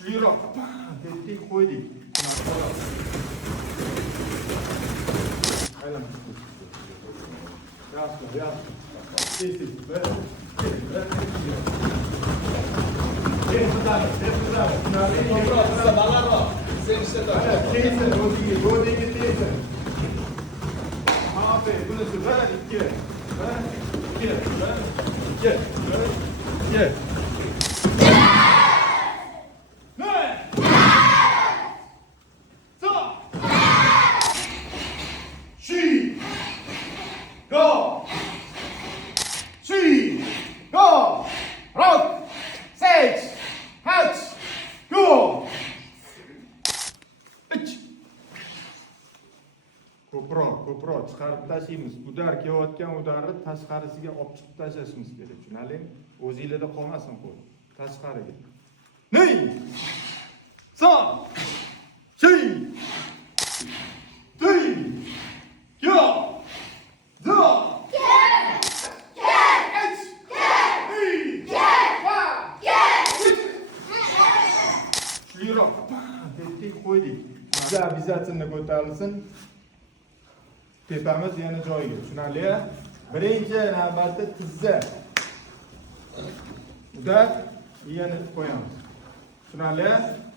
Kuchliroq ketdik, qo'ydik. Aylanib. Yaxshi, yaxshi. Kesdik. Go! Three, go! Rock! Sage! Hatch! Go! Ich! Ko'proq chiqarib tashlaymiz. Udar kelayotgan udarni tashqarisiga olib chiqib tashlashimiz kerak. Tushunarlimi? O'zingizlarda qolmasin qo'l. Tashqariga. Ney! Sa! Shay! Tuy! Yo! Zo! Kuchliroq ketdik, qo'ydik. Обязательно ko'tarilsin. Tepamiz yana joyiga. Tushunarli? Birinchi navbatda tizza. Udar yana qo'yamiz. Tushunarli?